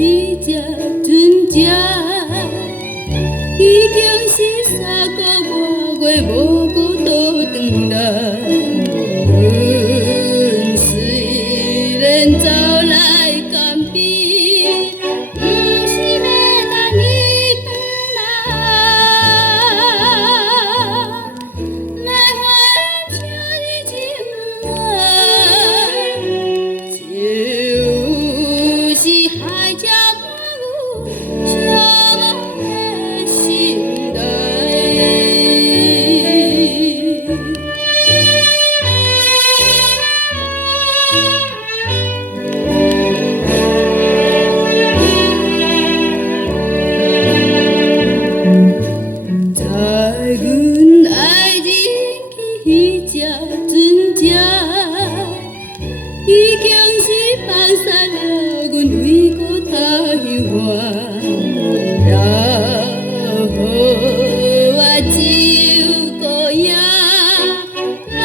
彼只船只，已经是3个月无顾倒转来。阮虽然走来甘比，不是要等你转来。来还笑你情爱，就是海鸟伴阮相望的心内。在阮爱人去彼只船只，已经是放散了阮为国他乡岸。然后我只有孤影，流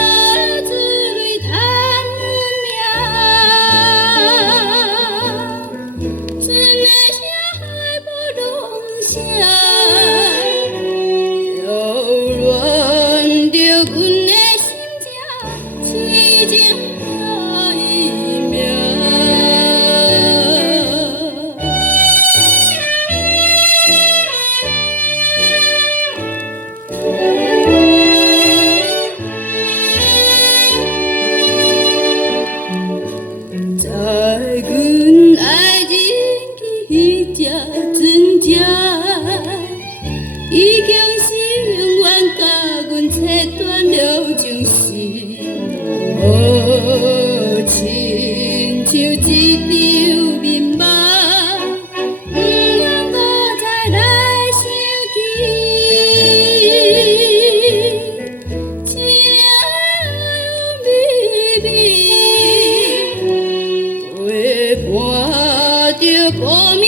珠泪叹阮命。船的声海波浪声。着阮的心情，痴情了伊命。在阮爱人去彼只船只，已经是永远甲阮切断了情丝。亲像一张面目，不愿搁再来想起。一个爱有秘密，陪伴着孤命。